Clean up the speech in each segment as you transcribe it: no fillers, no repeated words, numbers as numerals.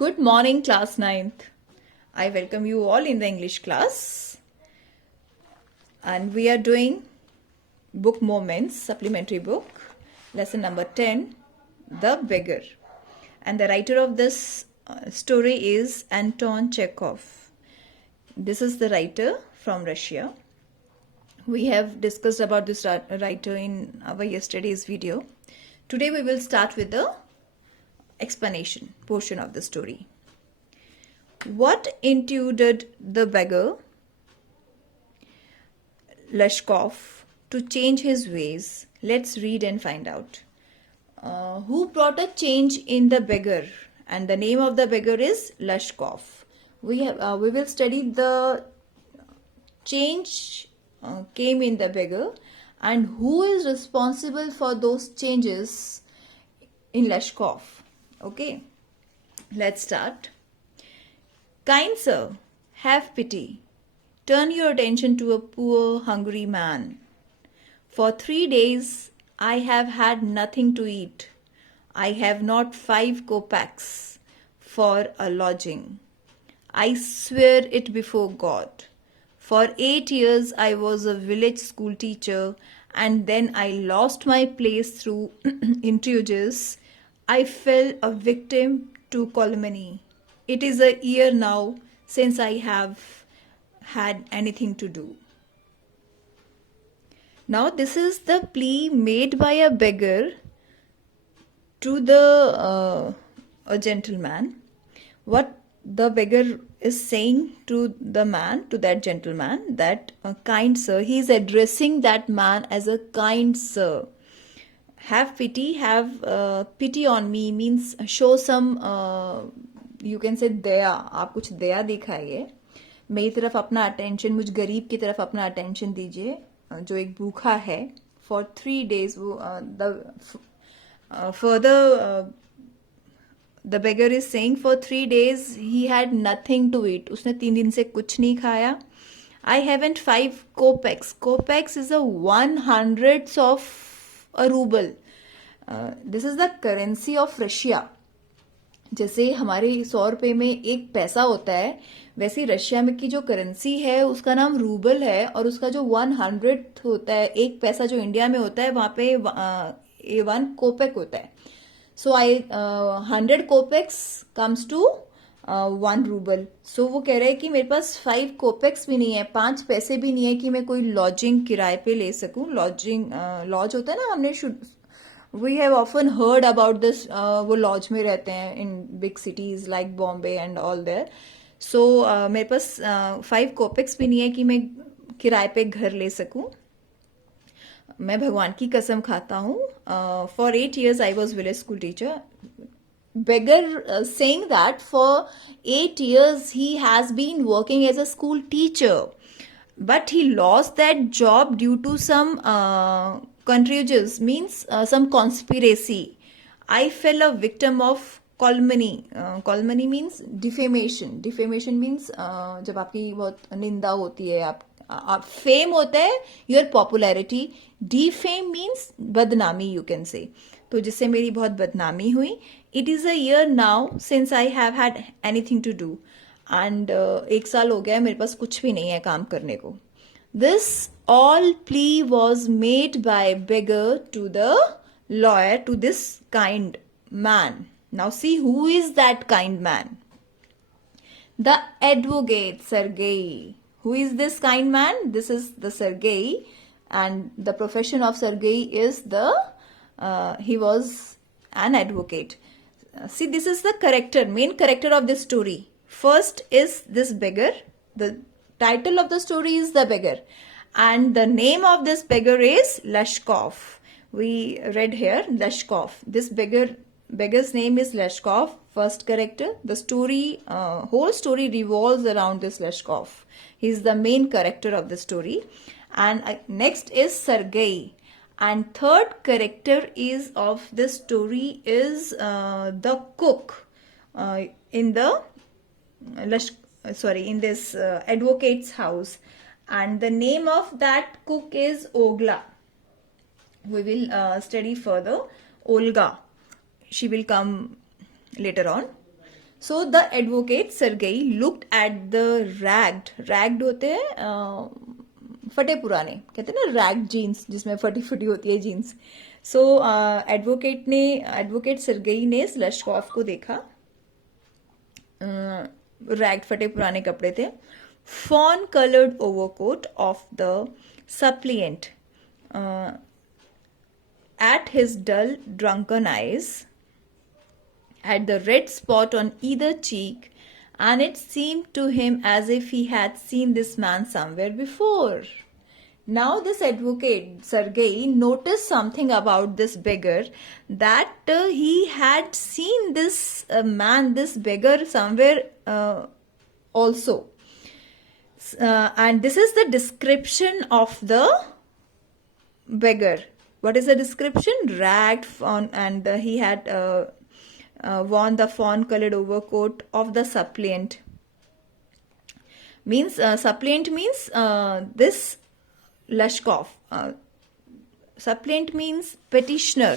Good morning, class 9th. I welcome you all in the English class. And we are doing book moments, supplementary book, lesson number 10, The Beggar. And the writer of this story is Anton Chekhov. This is the writer from Russia. We have discussed about this writer in our yesterday's video. Today we will start with the explanation portion of the story. What intuited the beggar Lashkov to change his ways? Let's read and find out. Who brought a change in the beggar? And the name of the beggar is Lashkov. We will study the change came in the beggar and who is responsible for those changes in Lashkov. Okay, let's start. Kind sir, have pity. Turn your attention to a poor, hungry man. For 3 days I have had nothing to eat. I have not 5 kopecks for a lodging. I swear it before God. For 8 years I was a village school teacher, and then I lost my place through intrigues. I fell a victim to calumny. It is a year now since I have had anything to do. Now this is the plea made by a beggar to a gentleman. What the beggar is saying to the man, to that gentleman, that kind sir, he is addressing that man as a kind sir. Have pity on me means show some you can say दया. आप कुछ दया दिखाइए, मेरी तरफ अपना attention, मुझ गरीब की तरफ अपना अटेंशन दीजिए जो एक भूखा है. For 3 days the beggar is saying for 3 days he had nothing to eat. उसने 3 दिन से कुछ नहीं खाया. I haven't 5 kopecks. Kopecks is a 1/100th of a ruble. This is the currency of Russia. जैसे हमारे 100 रुपये में 1 पैसा होता है, वैसे रशिया में की जो करेंसी है उसका नाम रूबल है, और उसका जो 1/100th होता है, 1 पैसा जो इंडिया में होता है, वहाँ पे 1 कोपेक होता है. सो 100 कोपेक्स कम्स टू 1 रूबल. सो वो कह रहे हैं कि मेरे पास 5 कोपेक्स भी नहीं है, 5 पैसे भी नहीं है कि मैं कोई लॉजिंग किराए पे ले सकूं. लॉज होता है ना, हमने we have often heard about this. वो लॉज में रहते हैं in big cities like Bombay and all there. So मेरे पास 5 कोपेक्स भी नहीं है कि मैं किराए पे घर ले सकूं. मैं भगवान की कसम खाता हूँ. For 8 years I was village school teacher. Beggar saying that for 8 years he has been working as a school teacher, but he lost that job due to some contagious, means some conspiracy. I fell a victim of calumny. Calumny means defamation. Defamation means जब आपकी बहुत निंदा होती है, आप fame होता है, your popularity. Defame means बदनामी, यू कैन से. तो जिससे मेरी बहुत बदनामी हुई. It is a year now since I have had anything to do. And 1 साल हो गया मेरे पास कुछ भी नहीं है काम करने को. This all plea was made by beggar to the lawyer, to this kind man. Now see who is that kind man. The advocate Sergei. Who is this kind man? This is the Sergei, and the profession of Sergei is he was an advocate. See, this is the main character of this story. First is this beggar. The title of the story is The Beggar, and the name of this beggar is Lashkov. We read here Lashkov. This beggar's name is Lashkov, first character. The story, whole story revolves around this Lashkov. He is the main character of the story. And next is Sergei. And third character is of this story is the cook in the in this advocate's house, and the name of that cook is Ogla. We will study further. Olga, she will come later on. So the advocate Sergei looked at the ragged होते हैं फटे पुराने, कहते हैं ना rag jeans, जिसमें फटी फटी होती है जीन्स. सो एडवोकेट सरगई ने स्लशकॉफ को देखा. रैग फटे पुराने कपड़े थे. Fawn coloured overcoat of the suppliant at his dull, drunken eyes, had the red spot on either cheek, and it seemed to him as if he had seen this man somewhere before. Now, this advocate, Sergei, noticed something about this beggar, that he had seen this man, this beggar, somewhere also. And this is the description of the beggar. What is the description? Ragged, and he had worn the fawn-colored overcoat of the suppliant. Means suppliant means this Lashkov. Suppliant means petitioner.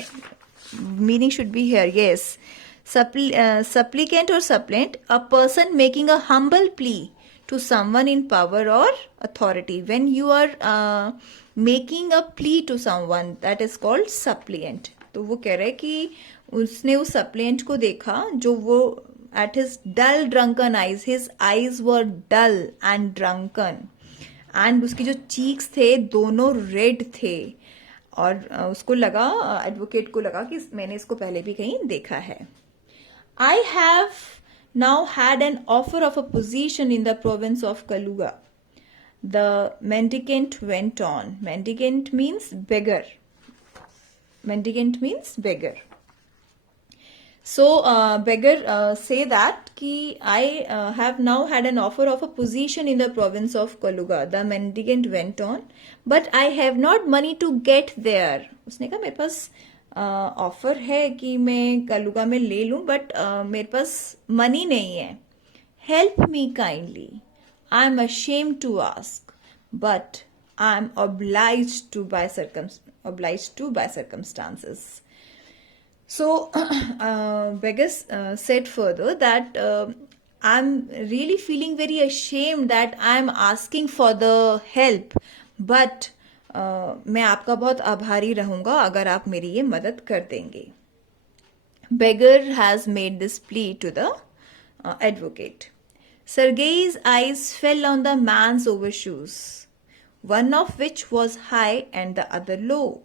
Meaning should be here. Yes, supplicant or suppliant, a person making a humble plea to someone in power or authority. When you are making a plea to someone, that is called suppliant. तो वो कह रहा है कि उसने उस suppliant को देखा जो वो at his dull drunken eyes, his eyes were dull and drunken, and उसकी जो cheeks थे दोनों red थे, और उसको लगा, एडवोकेट को लगा कि मैंने इसको पहले भी कहीं देखा है. I have now had an offer of a position in the province of Kaluga. The mendicant went on. Mendicant means beggar. Mendicant means beggar. So beggar say that कि I have now had an offer of a position in the province of Kaluga. The mendicant went on, but I have not money to get there. उसने कहा मेरे पास offer है कि मैं कलुगा में ले लूं, बट मेरे पास मनी नहीं है. Help me kindly. I am ashamed to ask, but I am obliged to by circumstances. So Beggars said further that I'm really feeling very ashamed that I'm asking for the help, but मैं आपका बहुत आभारी रहूंगा अगर आप मेरी ये मदद कर देंगे. Beggar has made this plea to the advocate. Sergei's eyes fell on the man's overshoes, one of which was high and the other low.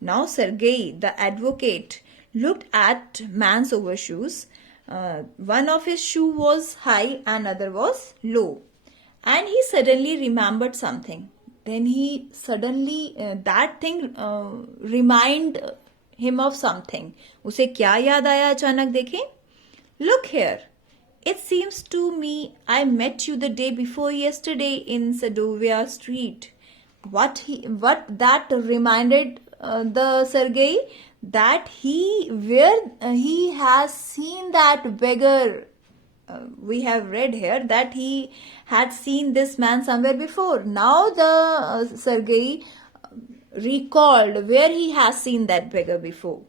Now Sergei, the advocate, looked at man's overshoes. One of his shoe was high and other was low. And he suddenly remembered something. Then he suddenly, that thing remind him of something. उसे क्या याद आया अचानक देखें? Look here. It seems to me I met you the day before yesterday in Sadovia Street. What that reminded the Sergei, that he has seen that beggar. We have read here that he had seen this man somewhere before. Now the Sergei recalled where he has seen that beggar before.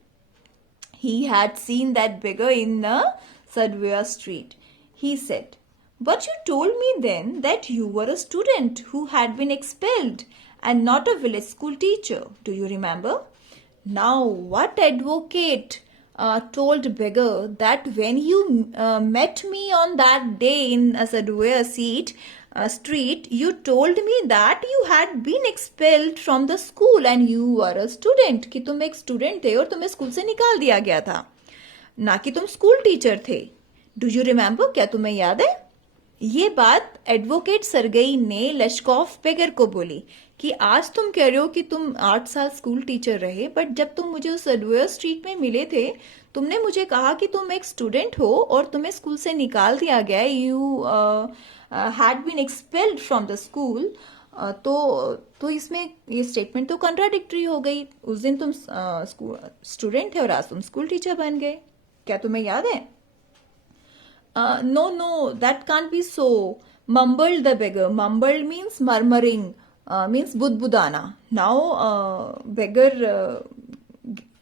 He had seen that beggar in the Sadovia Street. He said, "But you told me then that you were a student who had been expelled and not a village school teacher. Do you remember?" Now, what advocate told beggar that when you met me on that day in Sadovia Street, you told me that you had been expelled from the school and you were a student, कि तुम एक student थे और तुम्हें school से निकाल दिया गया था, ना कि तुम स्कूल टीचर थे. Do you remember? क्या तुम्हें याद है? ये बात एडवोकेट सरगई ने लश्कॉफ बेगर को बोली कि आज तुम कह रहे हो कि तुम 8 साल स्कूल टीचर रहे, बट जब तुम मुझे उस सडवेयर स्ट्रीट में मिले थे, तुमने मुझे कहा कि तुम एक स्टूडेंट हो और तुम्हें स्कूल से निकाल दिया गया. You had been expelled from the school. तो इसमें ये स्टेटमेंट तो कंट्राडिक्टरी हो गई. उस दिन तुम स्टूडेंट थे और आज तुम स्कूल टीचर बन गए. क्या तुम्हें याद है? No, that can't be so, mumbled the beggar. Mumbled means murmuring, means budbudana. Now beggar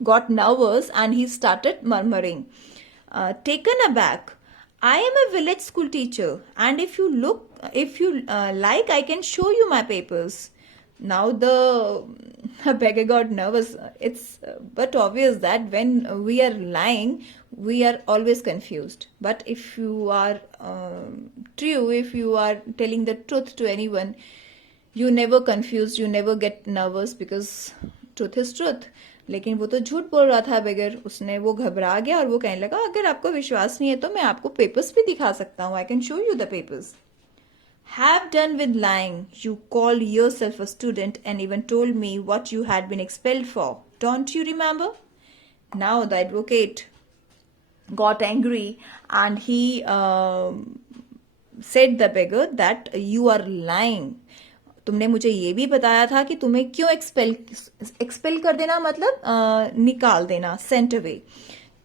got nervous and he started murmuring. Taken aback, I am a village school teacher, and if you like, I can show you my papers. Now the beggar got nervous. It's but obvious that when we are lying, we are always confused. But if you are true, if you are telling the truth to anyone, you never confused, you never get nervous because truth is truth. लेकिन वो तो झूठ बोल रहा था बगैर, उसने वो घबरा गया और वो कहने लगा अगर आपको विश्वास नहीं है तो मैं आपको पेपर्स भी दिखा सकता हूँ, I can show you the papers. Have done with lying. You called yourself a student and even told me what you had been expelled for. Don't you remember? Now the advocate got angry and he said the beggar that you are lying. तुमने मुझे ये भी बताया था कि तुम्हें क्यों expel कर देना मतलब निकाल देना, सेंट अवे.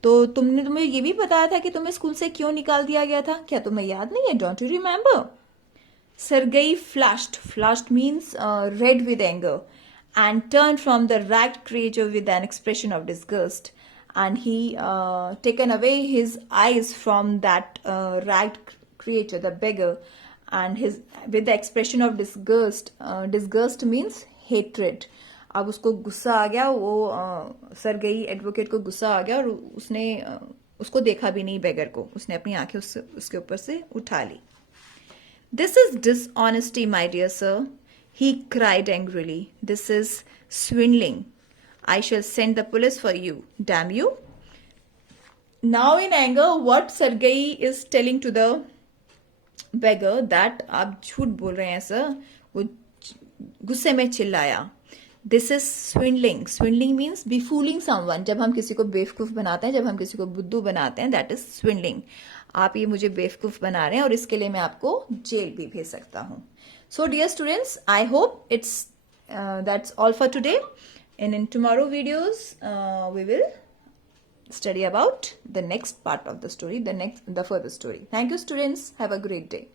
तो तुम्हें ये भी बताया था कि तुम्हें स्कूल से क्यों निकाल दिया गया था. क्या तुम्हें याद नहीं है? Don't you remember? Sergei flushed means red with anger, and turned from the ragged creature with an expression of disgust. And he taken away his eyes from that ragged creature, the beggar, and his with the expression of disgust. Disgust means hatred. अब उसको गुस्सा आ गया, वो Sergei advocate को गुस्सा आ गया और उसने उसको देखा भी नहीं बेगर को, उसने अपनी आंखें उसके ऊपर से उठा ली. This is dishonesty, my dear sir, he cried angrily. This is swindling. I shall send the police for you. Damn you. Now in anger, what Sergei is telling to the beggar that आप झूठ बोल रहे हैं sir, वो गुस्से में चिल्लाया. This is swindling. Swindling means befooling someone. जब हम किसी को बेवकूफ बनाते हैं, जब हम किसी को बुद्धू बनाते हैं, दैट इज स्विंडलिंग. आप ये मुझे बेवकूफ बना रहे हैं और इसके लिए मैं आपको जेल भी भेज सकता हूँ. So dear students, I hope it's that's all for today. In tomorrow videos we will study about the next part of the story, the further story. Thank you students. Have a great day.